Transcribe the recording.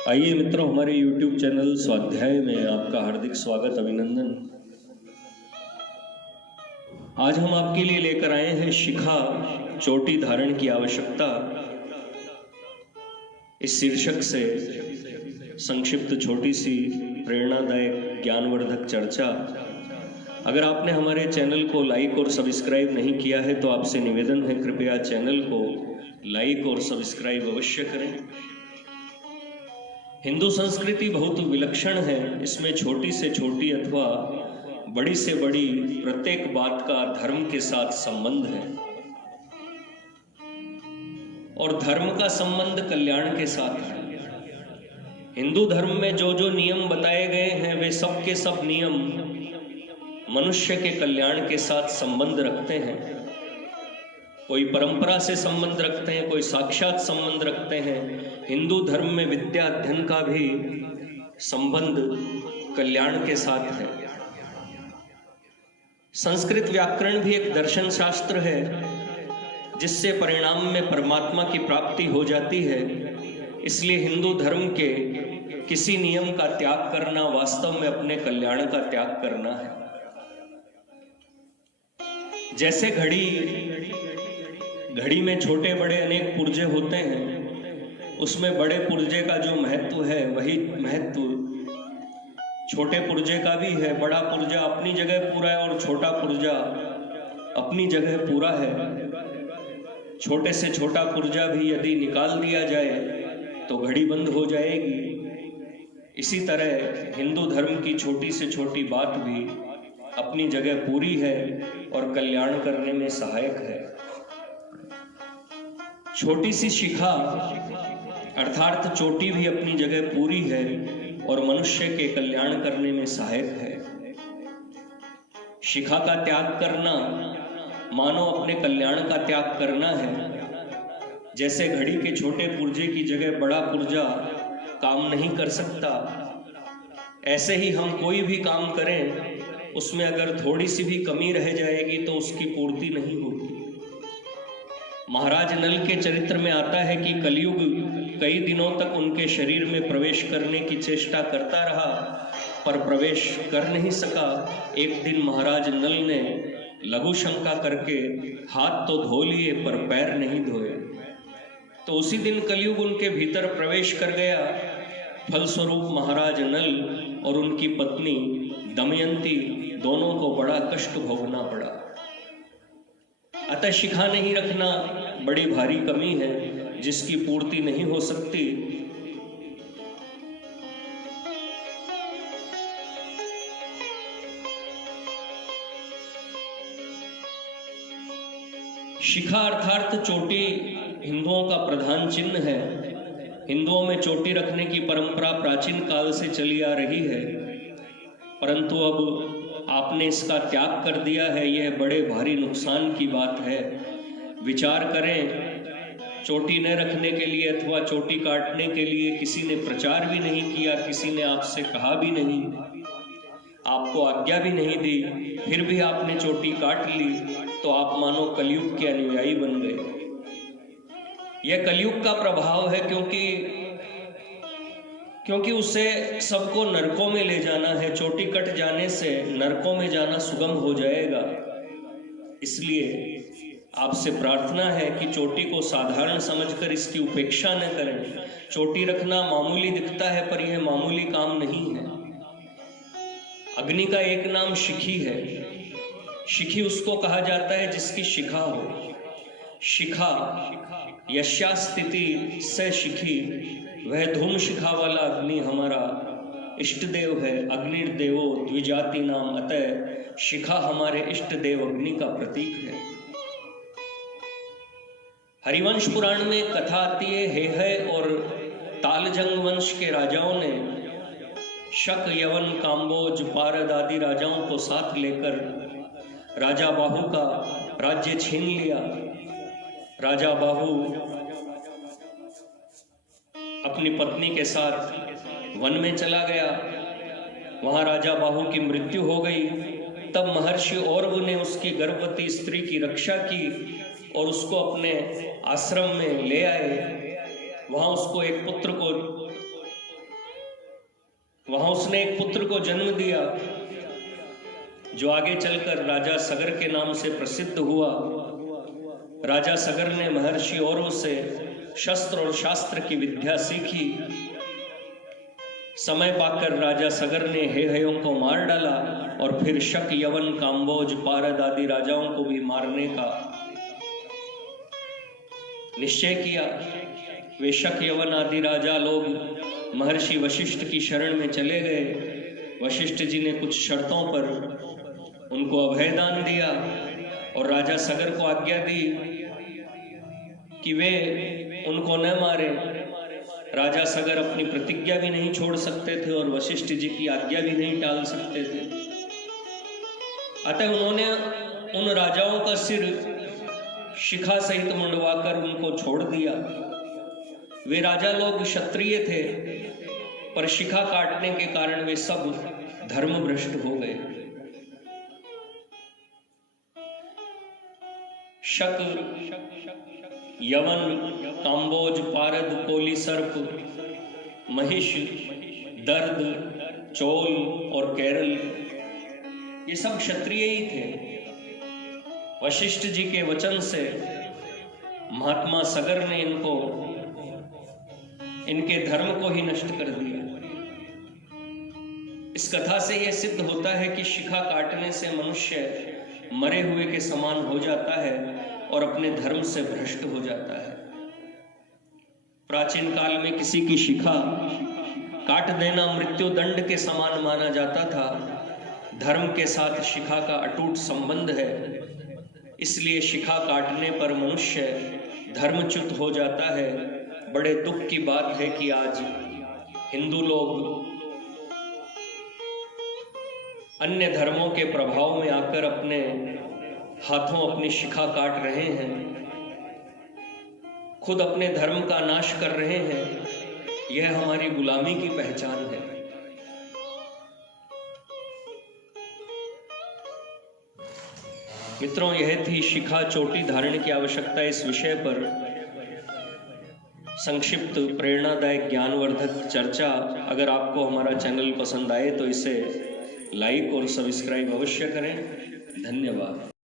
आइए मित्रों, हमारे YouTube चैनल स्वाध्याय में आपका हार्दिक स्वागत, अभिनंदन। आज हम आपके लिए लेकर आए हैं शिखा चोटी धारण की आवश्यकता इस शीर्षक से संक्षिप्त छोटी सी प्रेरणादायक ज्ञानवर्धक चर्चा। अगर आपने हमारे चैनल को लाइक और सब्सक्राइब नहीं किया है तो आपसे निवेदन है, कृपया चैनल को लाइक और सब्सक्राइब अवश्य करें। हिंदू संस्कृति बहुत विलक्षण है। इसमें छोटी से छोटी अथवा बड़ी से बड़ी प्रत्येक बात का धर्म के साथ संबंध है और धर्म का संबंध कल्याण के साथ है। हिंदू धर्म में जो जो नियम बताए गए हैं वे सब के सब नियम मनुष्य के कल्याण के साथ संबंध रखते हैं। कोई परंपरा से संबंध रखते हैं, कोई साक्षात संबंध रखते हैं। हिंदू धर्म में विद्या अध्ययन का भी संबंध कल्याण के साथ है। संस्कृत व्याकरण भी एक दर्शन शास्त्र है जिससे परिणाम में परमात्मा की प्राप्ति हो जाती है। इसलिए हिंदू धर्म के किसी नियम का त्याग करना वास्तव में अपने कल्याण का त्याग करना है। जैसे घड़ी में छोटे बड़े अनेक पुर्जे होते हैं, उसमें बड़े पुर्जे का जो महत्व है वही महत्व छोटे पुर्जे का भी है। बड़ा पुर्जा अपनी जगह पूरा है और छोटा पुर्जा अपनी जगह पूरा है। छोटे से छोटा पुर्जा भी यदि निकाल दिया जाए तो घड़ी बंद हो जाएगी। इसी तरह हिंदू धर्म की छोटी से छोटी बात भी अपनी जगह पूरी है और कल्याण करने में सहायक है। छोटी सी शिखा अर्थात चोटी भी अपनी जगह पूरी है और मनुष्य के कल्याण करने में सहायक है। शिखा का त्याग करना मानो अपने कल्याण का त्याग करना है। जैसे घड़ी के छोटे पुर्जे की जगह बड़ा पुर्जा काम नहीं कर सकता, ऐसे ही हम कोई भी काम करें उसमें अगर थोड़ी सी भी कमी रह जाएगी तो उसकी पूर्ति नहीं होगी। महाराज नल के चरित्र में आता है कि कलयुग कई दिनों तक उनके शरीर में प्रवेश करने की चेष्टा करता रहा पर प्रवेश कर नहीं सका। एक दिन महाराज नल ने लघु शंका करके हाथ तो धो लिए पर पैर नहीं धोए, तो उसी दिन कलयुग उनके भीतर प्रवेश कर गया। फलस्वरूप महाराज नल और उनकी पत्नी दमयंती दोनों को बड़ा कष्ट भोगना पड़ा। अतः शिखा नहीं रखना बड़ी भारी कमी है जिसकी पूर्ति नहीं हो सकती। शिखा अर्थात चोटी हिंदुओं का प्रधान चिन्ह है। हिंदुओं में चोटी रखने की परंपरा प्राचीन काल से चली आ रही है, परंतु अब आपने इसका त्याग कर दिया है। यह बड़े भारी नुकसान की बात है। विचार करें, चोटी न रखने के लिए अथवा चोटी काटने के लिए किसी ने प्रचार भी नहीं किया, किसी ने आपसे कहा भी नहीं, आपको आज्ञा भी नहीं दी, फिर भी आपने चोटी काट ली तो आप मानो कलयुग के अनुयायी बन गए। यह कलयुग का प्रभाव है क्योंकि उसे सबको नरकों में ले जाना है। चोटी कट जाने से नरकों में जाना सुगम हो जाएगा। इसलिए आपसे प्रार्थना है कि चोटी को साधारण समझकर इसकी उपेक्षा न करें। चोटी रखना मामूली दिखता है पर यह मामूली काम नहीं है। अग्नि का एक नाम शिखी है। शिखी उसको कहा जाता है जिसकी शिखा हो। शिखा यस्या स्थिति से शिखी, वह धूम शिखा वाला अग्नि हमारा इष्ट देव है। अग्निर्देवो द्विजाति नाम, अतः शिखा हमारे इष्ट देव अग्नि का प्रतीक है। हरिवंश पुराण में कथा आती है, हेहय और तालजंग वंश के राजाओं ने शक, यवन, काम्बोज, पारद आदि राजाओं को साथ लेकर राजा बाहु का राज्य छीन लिया। राजा बाहु अपनी पत्नी के साथ वन में चला गया। वहां राजा बाहु की मृत्यु हो गई। तब महर्षि औरव ने उसकी गर्भवती स्त्री की रक्षा की और उसको अपने आश्रम में ले आए। वहां उसको एक पुत्र को वहां उसने एक पुत्र को जन्म दिया जो आगे चलकर राजा सगर के नाम से प्रसिद्ध हुआ। राजा सगर ने महर्षि औरों से शस्त्र और शास्त्र की विद्या सीखी। समय पाकर राजा सगर ने हेहयों को मार डाला और फिर शक, यवन, काम्बोज, पारद आदि राजाओं को भी मारने का निश्चय किया। वे शक, यवन आदि राजा लोग महर्षि वशिष्ठ की शरण में चले गए। वशिष्ठ जी ने कुछ शर्तों पर उनको अभयदान दिया और राजा सगर को आज्ञा दी कि वे उनको न मारे। राजा सगर अपनी प्रतिज्ञा भी नहीं छोड़ सकते थे और वशिष्ठ जी की आज्ञा भी नहीं टाल सकते थे। अतः उन्होंने उन राजाओं का सिर शिखा सहित मुंडवाकर उनको छोड़ दिया। वे राजा लोग क्षत्रिय थे, पर शिखा काटने के कारण वे सब धर्म भ्रष्ट हो गए। शक, यवन, काम्बोज, पारद, कोली सर्प, महिष, दर्द, चोल और केरल, ये सब क्षत्रिय ही थे। वशिष्ठ जी के वचन से महात्मा सगर ने इनके धर्म को ही नष्ट कर दिया। इस कथा से यह सिद्ध होता है कि शिखा काटने से मनुष्य मरे हुए के समान हो जाता है और अपने धर्म से भ्रष्ट हो जाता है। प्राचीन काल में किसी की शिखा काट देना मृत्यु दंड के समान माना जाता था। धर्म के साथ शिखा का अटूट संबंध है, इसलिए शिखा काटने पर मनुष्य धर्मच्युत हो जाता है। बड़े दुख की बात है कि आज हिंदू लोग अन्य धर्मों के प्रभाव में आकर अपने हाथों अपनी शिखा काट रहे हैं, खुद अपने धर्म का नाश कर रहे हैं। यह हमारी गुलामी की पहचान है। मित्रों, यह थी शिखा चोटी धारण की आवश्यकता। इस विषय पर संक्षिप्त प्रेरणादायक ज्ञानवर्धक चर्चा। अगर आपको हमारा चैनल पसंद आए तो इसे लाइक और सब्सक्राइब अवश्य करें। धन्यवाद।